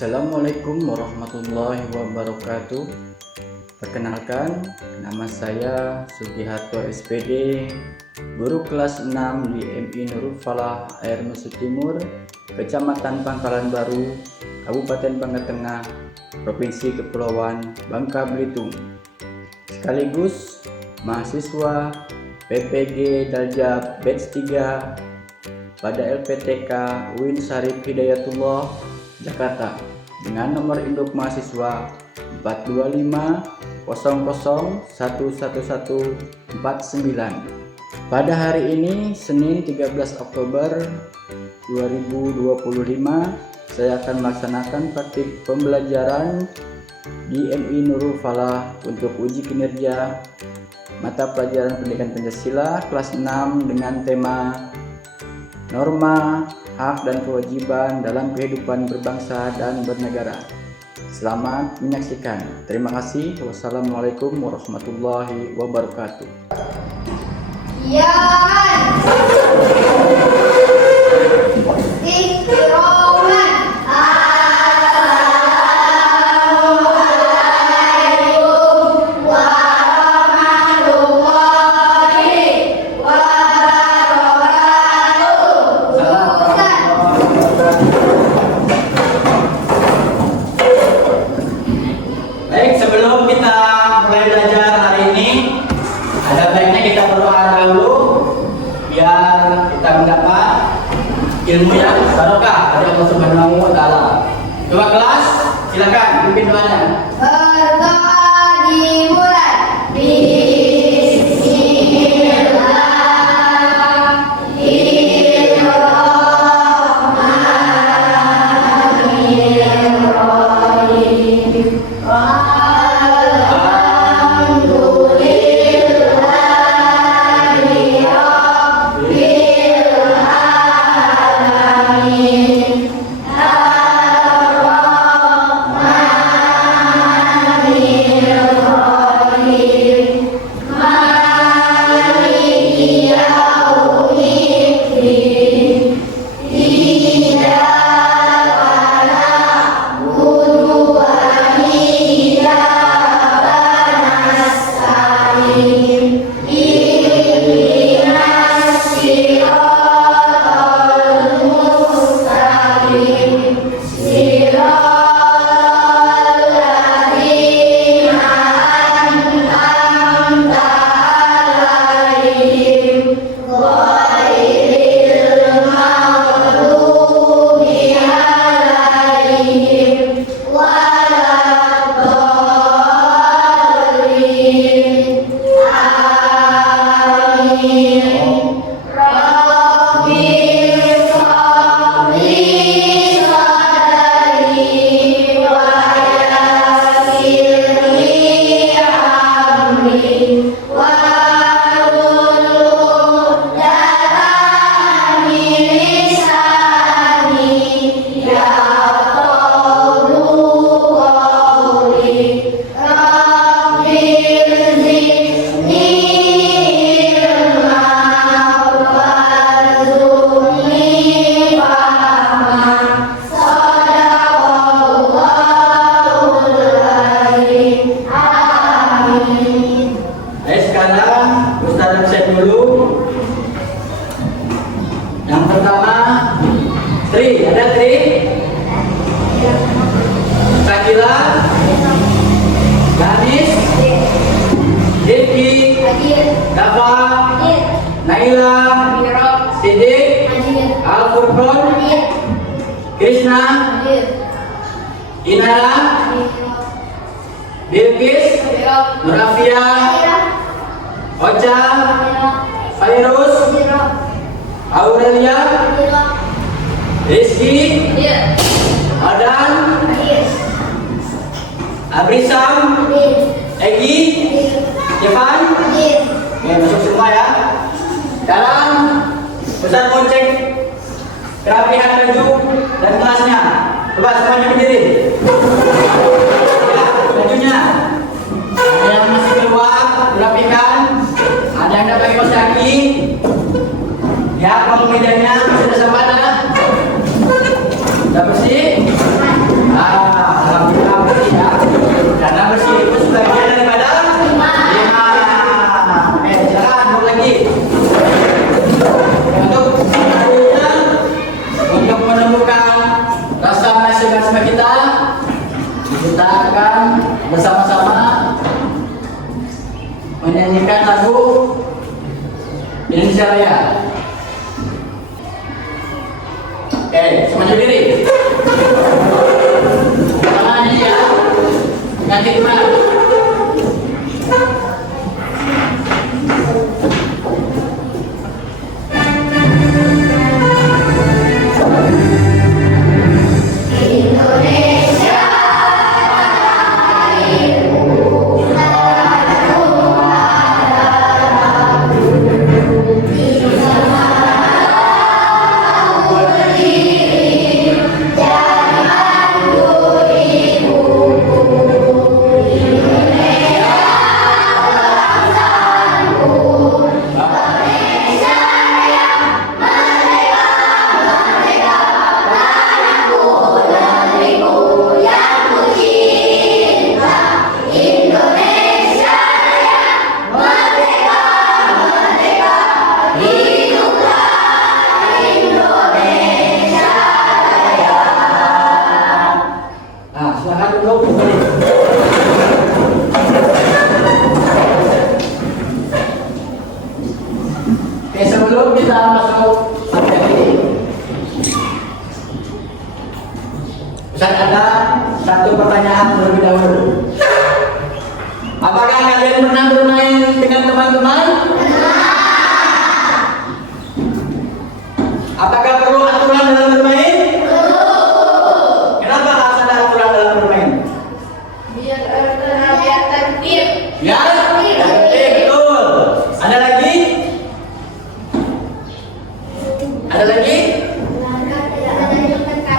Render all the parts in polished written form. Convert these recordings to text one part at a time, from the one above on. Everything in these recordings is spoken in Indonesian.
Assalamualaikum warahmatullahi wabarakatuh. Perkenalkan, nama saya Sugiharto SPD, guru kelas 6 di MI Nurul Falah Air Musu Timur, Kecamatan Pangkalan Baru, Kabupaten Bangka Tengah, Provinsi Kepulauan Bangka Belitung. Sekaligus mahasiswa PPG Daljab Batch 3 pada LPTK UIN Syarif Hidayatullah Jakarta dengan nomor induk mahasiswa 42500111149. Pada hari ini Senin 13 Oktober 2025 saya akan melaksanakan praktik pembelajaran di MI Nurul Falah untuk uji kinerja mata pelajaran pendidikan Pancasila kelas 6 dengan tema norma, hak dan kewajiban dalam kehidupan berbangsa dan bernegara. Selamat menyaksikan. Terima kasih. Wassalamualaikum warahmatullahi wabarakatuh. Ya. Baik, sebelum kita mulai belajar hari ini, ada baiknya kita berdoa dahulu biar kita mendapat ilmu yang barokah dari Allah Subhanahu wa taala. Coba kelas, silakan pimpin doanya. Berdoa dimulai. Yang pertama, Tri, ada Tri? Sakila, Danis, Devi, Dafa, Naila, Sidik, Al-Furqan, Krishna, Inara, Bilqis, Nurafia, Ocha, Fairuz, Aurelia, Rizky, Adan, Abrisam, Egi, Jevan. Oke, masuk semua ya. Sekarang Ustaz mau cek kerapihan baju dan kelasnya. Coba semuanya berdiri. Ya, bajunya. Ada yang masih keluar, dirapikan. Ada yang pakai kaos kaki. Ya, kalau bedanya sudah sama ada. Sudah bersih? Nah, Oke, semuanya diri. Tangan ini ya. Ganti dulu. Oke, sebelum kita masuk materi, Ustaz ada satu pertanyaan terlebih dahulu. Apakah kalian pernah bermain dengan teman-teman? Apakah perlu aturan dalam bermain? Kenapa harus ada aturan dalam bermain? Biar tertib. Ya, betul. Ada lagi? Ada lagi?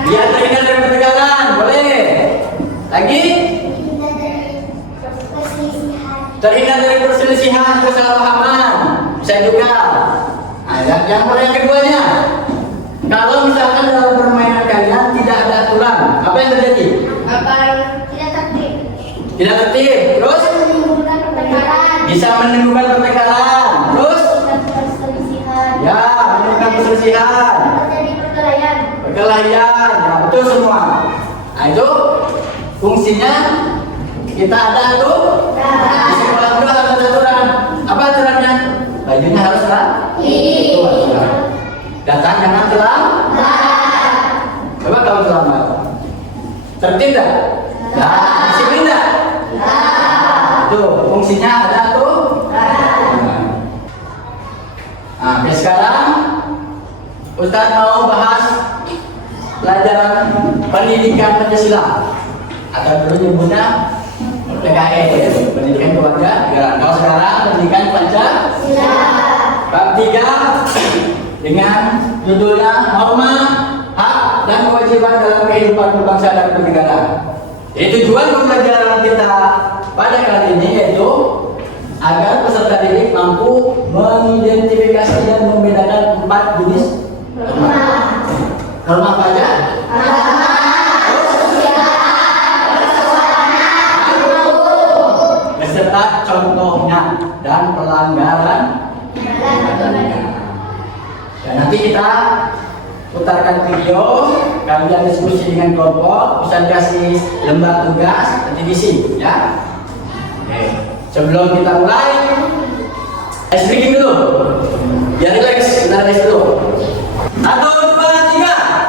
Biar terhindar dari pertengkaran, boleh. Lagi? Terhindar dari perselisihan, kesalahpahaman. Bisa juga. Nah, yang keduanya, kalau misalkan dalam permainan kalian tidak ada aturan, apa yang terjadi? Tidak tertib. Terus? Bisa menimbulkan pertengkaran. Terus? Ya, menimbulkan perselisihan. Perkelahian, ya betul semua. Nah itu fungsinya kita ada tuh. Di sekolah juga harus ada aturan. Apa aturannya? Bajunya harus rapi. Itu aturan. Datang jangan terlambat. Coba kalau terlambat. Tertib tak? Ya, disiplin tak? Tuh, fungsinya ada tuh. Nah, sekarang Ustaz mau bahas pelajaran pendidikan Pancasila atau dulu nyebutnya PKN, pendidikan keluarga negaraan. Kalau sekarang pendidikan Pancasila bab 3 dengan judulnya norma, hak dan kewajiban dalam kehidupan berbangsa dan bernegara. Jadi tujuan pembelajaran kita pada kali ini yaitu agar peserta didik mampu mengidentifikasi dan membedakan 4 jenis norma. Norma apa aja? Beserta contohnya dan pelanggaran. Dan nanti kita putarkan video, kalian diskusi dengan kelompok, bisa kasih lembar tugas, nanti diisi, ya. Oke. Sebelum kita mulai, speaking dulu, biar relax, kita relax dulu. 1, 2, 3.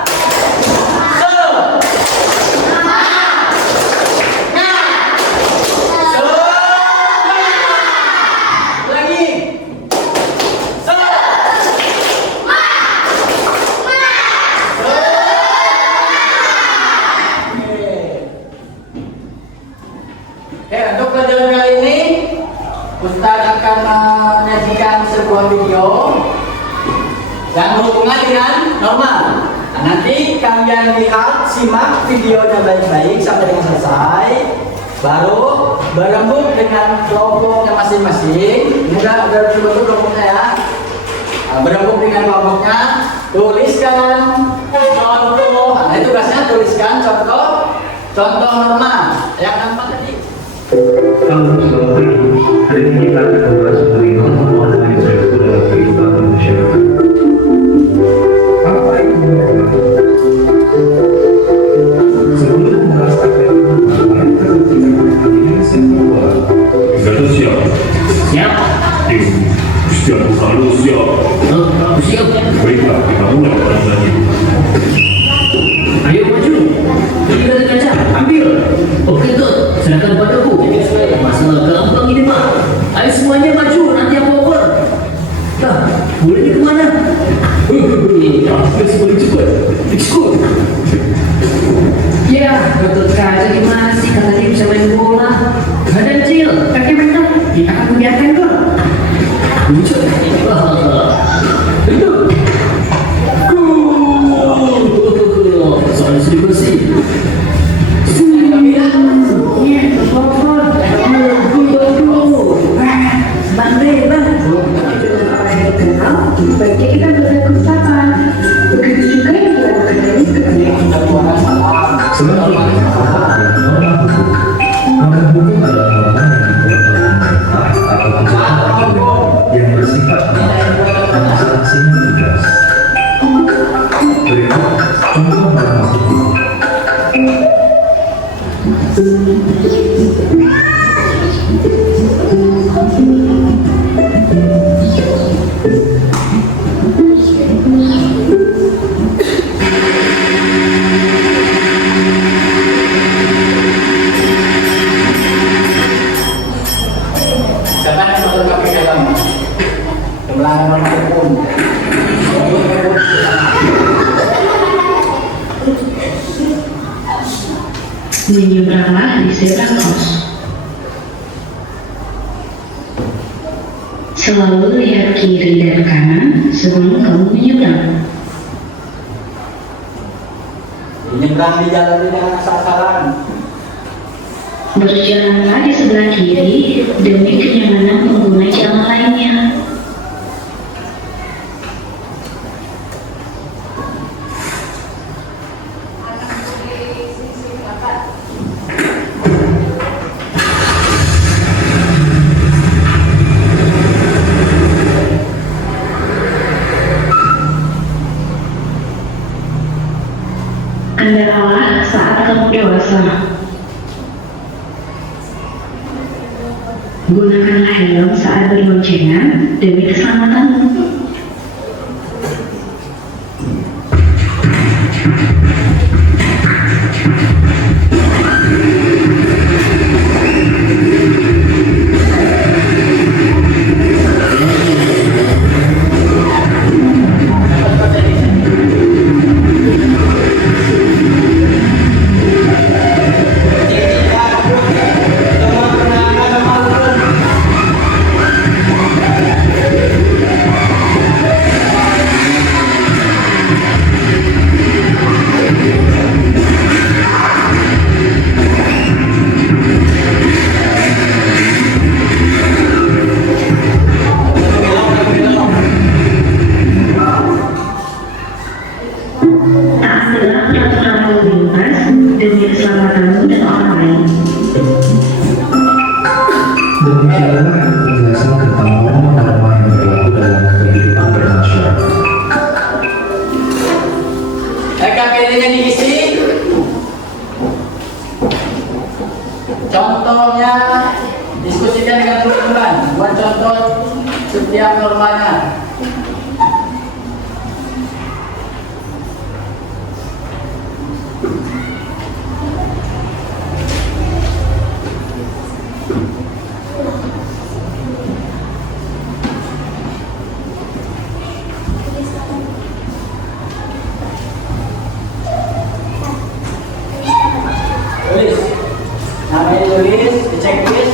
Untuk pelajaran kali ini Ustaz akan menyajikan sebuah video yang berhubungan dengan norma. Nah, nanti kalian lihat, simak videonya baik-baik sampai dengan selesai, baru berembuk dengan kelompoknya masing-masing. Mudah betul-betul kelompoknya ya. Nah, berembuk dengan kelompoknya, tuliskan contoh. Nah, tugasnya tuliskan contoh norma yang nampak tadi. Halo, selamat pagi. Hari ini kita akan membahas mengenai norma yang berlaku dalam kehidupan masyarakat. Apa itu norma? Sebelum membahas terkait norma, mari kita berbicara mengenai sebuah. Gatot siap. Siap. Tim, siap selalu siap. paling cepat. Ikut. Ya, betul sekali masih katanya bisa main bola. Badan kecil, kaki mentah, kita akan membiarkan kok. Lucu. Hidup. Soalnya sudah bersih. Iya, telepon. Bang Rey, Bang. Kenal, baiknya kita berlaku sama. Begitu juga yang dilakukan dari Sebenarnya norma hukum adalah norma yang dibuat oleh pemerintah atau kebijakan yang bersifat dan sanksinya tegas. Berikut contoh norma hukum. Siapa yang mengatur KPK kamu? Kemelanggar norma hukum. Menyeberanglah di zebra cross. Selalu lihat kiri dan kanan sebelum kamu menyeberang. Menyeberang di jalan dengan asal-asalan. Berjalanlah di sebelah kiri demi kenyamanan pengguna jalan lainnya. Kendaralah saat kamu dewasa. Gunakanlah helm saat berboncengan demi keselamatanmu. Taatilah peraturan lalu lintas demi keselamatanmu dan orang lain. Demikianlah penjelasan tentang norma-norma yang berlaku dalam kehidupan bermasyarakat. KPD-nya diisi. Contohnya diskusikan dengan teman-teman. Buat contoh setiap normanya. Tulis. Namanya ditulis, dicek tulis.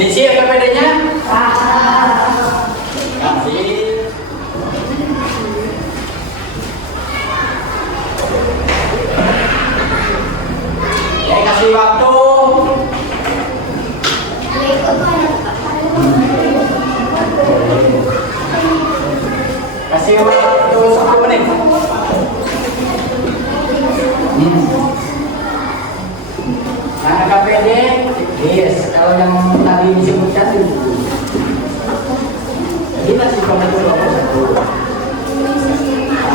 Diisi ya KPD-nya? Kasih. Ya, kasih waktu. Kasih waktu 1 menit. Nah, KPD Yes, kalau yang tadi disebutkan itu. Jadi nasi kamu itu nomor 1.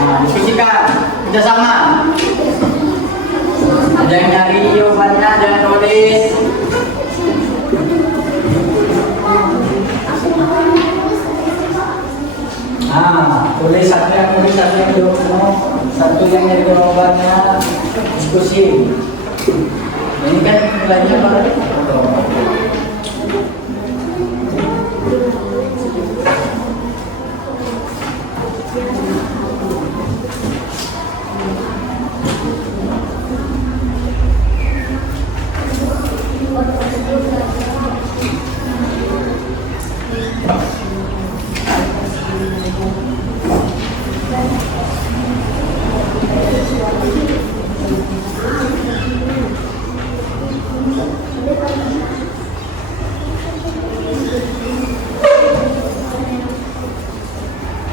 Nah, diskusikan kerjasama. Ada yang nyari jawabannya, jangan tulis. Nah, tulis satu yang tulis, satu yang jawab semua, satu yang nyari jawabannya, diskusi. Ini kan nilainya apa tadi?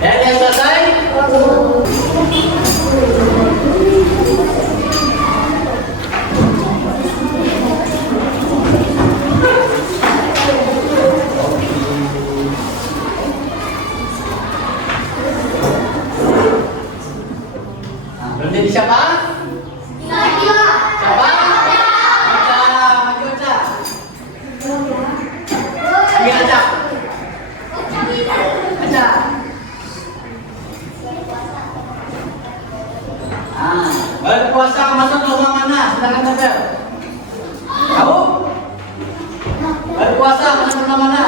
Ya, yang selesai? Nah, belum jadi siapa? Siapa? Aca, maju Aca. Ambil Aca. Aca. Berpuasa masuk rumah mana? Silakan tabel. Kamu? Berpuasa masuk rumah mana?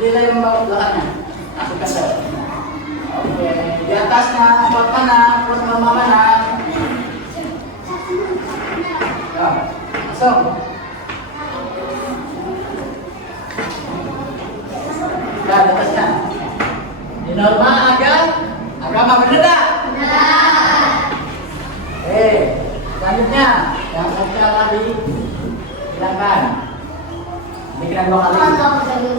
Nilai membawa belakangnya. Masukkan tabel. Oke. Di atasnya pot mana? Pot rumah mana? Ya, masuk. Ya, di atasnya. Di norma agama bener tak? Selanjutnya yang baca tadi silakan. Bikin 2 kali.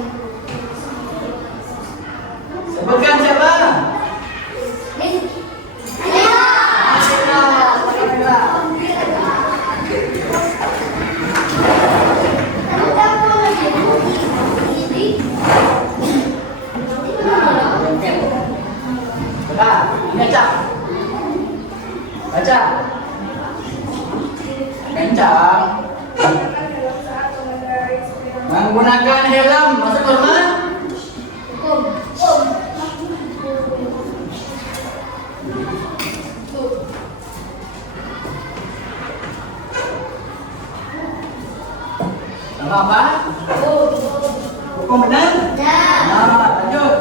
Sebutkan siapa? Baca. Baca. Kencang. Menggunakan helm masuk rumah. Nama apa? Hukum benar? Nah, lanjut.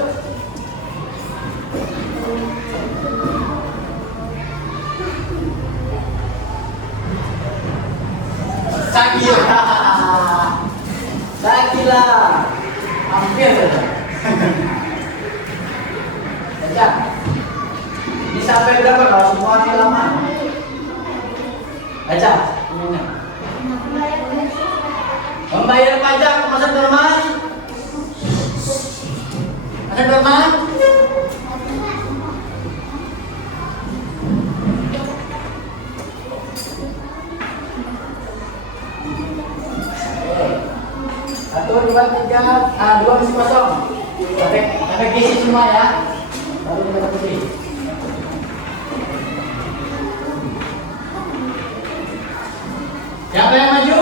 Sakila. Hampir saja. Baca. Ini sampai berapa kalau semua halaman? Baca. Ini. Membayar pajak masuk rumah. Masuk rumah. Satu, dua, tiga, dua masih kosong. Sampai kisi semua ya. Baru kita putih. Siapa yang maju?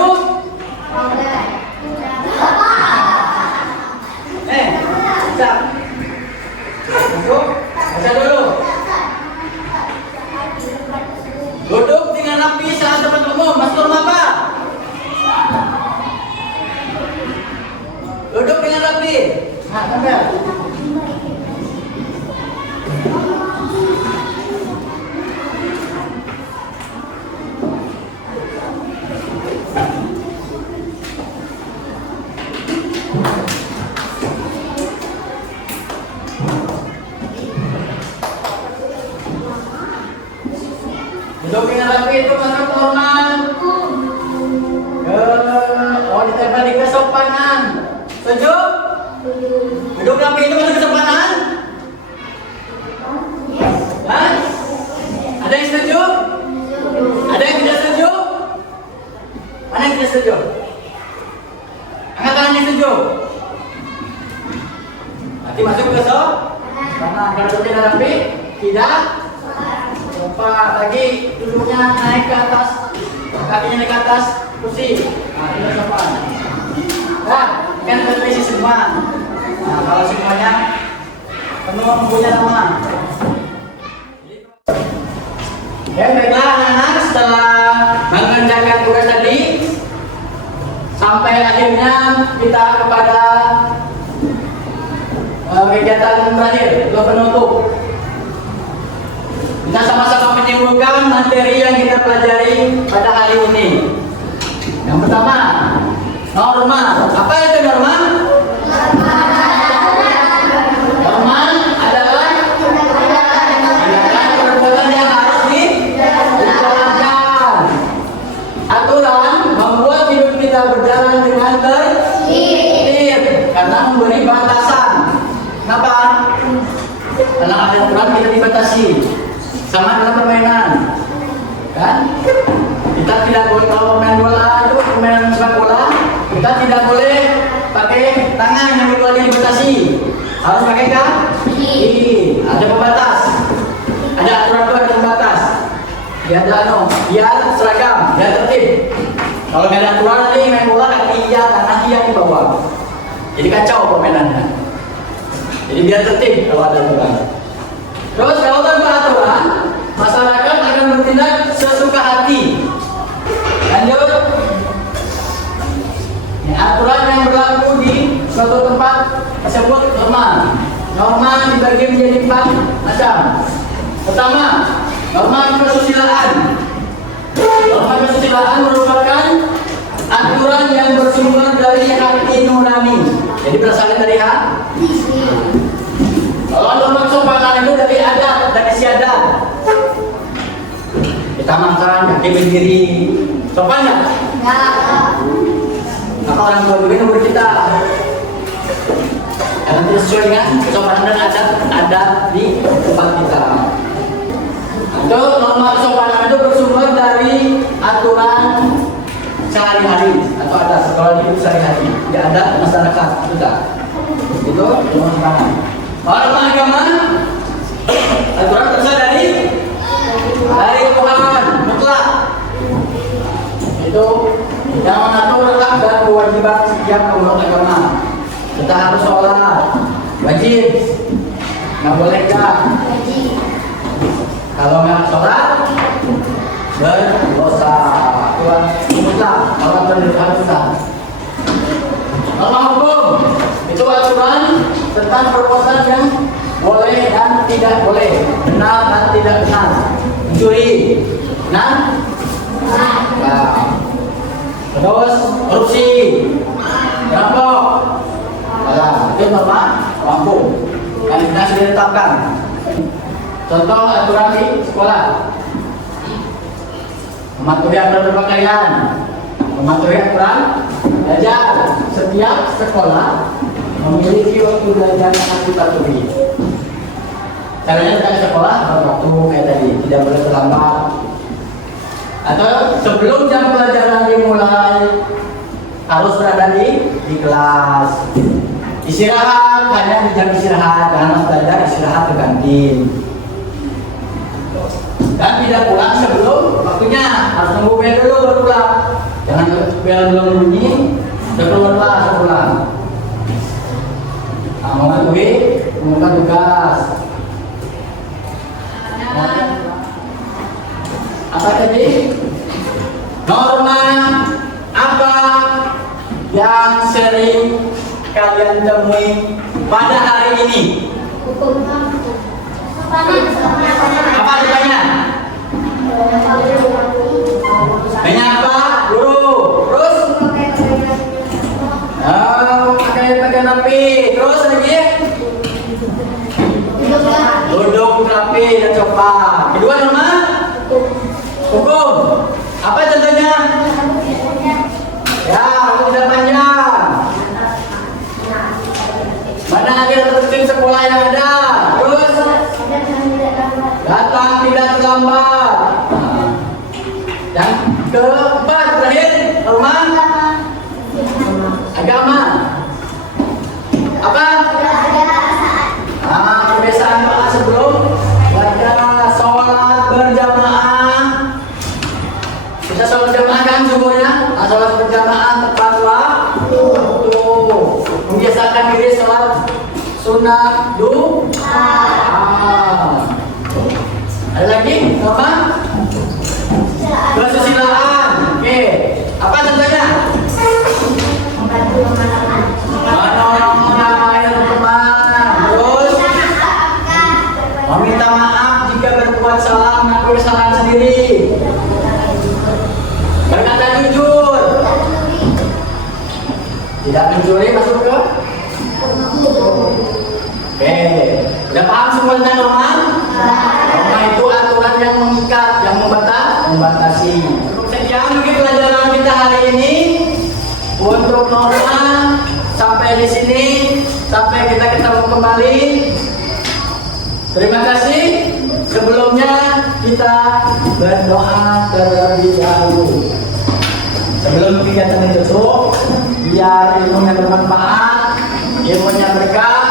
Baca. Masuk. Baca dulu. Duduk dengan rapi saat tempat umum. Masuk rumah apa? Duduk dengan rapi. Nah, tempel. Mana yang tidak setuju? Angkat tangan yang setuju. Nanti masuk ke karena kalau tidak rapi, tidak. Lupa lagi duduknya naik ke atas, kakinya naik ke atas, kursi. Nah, tidak sopan. Nah, kan terisi semua. Nah, kalau semuanya penuh punya nama. Ya, baiklah anak-anak, setelah mengerjakan tugas tadi, sampai akhirnya kita kepada kegiatan terakhir atau penutup. Kita sama-sama menyimpulkan materi yang kita pelajari pada hari ini. Yang pertama, norma. Apa itu norma? Norma adalah perbuatan yang harus dijalankan. Aturan membuat hidup kita berjalan dengan tertib karena memberi batasan. Kenapa? Karena ada aturan kita dibatasi. Sama dalam permainan, kan? Kita tidak boleh kalau main bola itu permainan sepak bola, kita tidak boleh pakai tangan yang itu dibatasi, harus pakai kaki. Ada pembatas, ada aturan ada pembatas. Biar seragam, biar tertib. Kalau nggak ada aturan nanti main bola kaki iya, tangan iya di bawah, jadi kacau permainannya. Jadi biar tertib kalau ada aturan. Terus kalau tanpa aturan, masyarakat akan bertindak sesuka hati. Lanjut. Ini aturan yang berlaku di suatu tempat tersebut norma. Norma dibagi menjadi 4 macam. Pertama, norma kesusilaan. Norma kesusilaan merupakan aturan yang bersumber dari hati nurani. Jadi berasalnya dari hati. Kalau norma kesopanan itu dari adat, dari istiadat. Kita makan kaki berdiri, sopan nggak? Maka orang tua juga nomor kita. Karena tidak sesuai dengan kesopanan dan adat di tempat kita. Itu norma kesopanan itu bersumber dari aturan sehari-hari atau adat sekolah hidup sehari-hari, di adat masyarakat kita. Itu norma kesopanan. Norma agama, aturan berasal dari Tuhan mutlak. Itu yang mengatur hak dan kewajiban setiap umat agama. Kita harus sholat, wajib. Nggak boleh enggak. Kalau nggak sholat, berdosa. Tuhan mutlak, Allah berdosa. Norma hukum itu aturan tentang perbuatan yang boleh dan tidak boleh, benar dan tidak benar, mencuri, benar, terus korupsi, merampok, itu norma kampung yang kita sudah tetapkan. Contoh aturan di sekolah, mematuhi aturan berpakaian, mematuhi aturan belajar. Setiap sekolah memiliki waktu belajar yang harus dipatuhi. Caranya kita ke sekolah waktu kayak tadi, tidak boleh terlambat. Atau sebelum jam pelajaran dimulai harus berada di kelas. Istirahat hanya di jam istirahat, karena belajar istirahat ke kantin. Dan tidak pulang sebelum waktunya, harus nunggu bel dulu baru pulang. Jangan bel belum bunyi, udah keluar pulang. Mematuhi mengumumkan tugas. Apa tadi? Norma apa yang sering kalian temui pada hari ini? Apa adanya? Menyapa guru, terus pakai rapi, terus lagi duduk rapi dan sopan. Kedua norma hukum. Apa contohnya? Ya, rambut tidak panjang. Mana ada tertib sekolah yang ada. Terus datang tidak terlambat. Dan keempat terakhir norma sholat berjamaah tepat waktu. Membiasakan diri sholat sunnah duha. Ada lagi? Norma? Kesusilaan. Oke. Apa contohnya? Menolong teman. Terus meminta maaf jika berbuat salah, mengakui kesalahan sendiri. Berkata jujur. Tidak mencuri, masuk ke? Oke. Udah paham semua tentang norma? Norma itu aturan yang mengikat, yang membatasi. Sekian mungkin pelajaran kita hari ini. Untuk norma sampai di sini, sampai kita ketemu kembali. Terima kasih. Sebelumnya kita berdoa terlebih dahulu. Sebelum kegiatan ditutup, biar ilmunya bermanfaat, ilmunya berkah.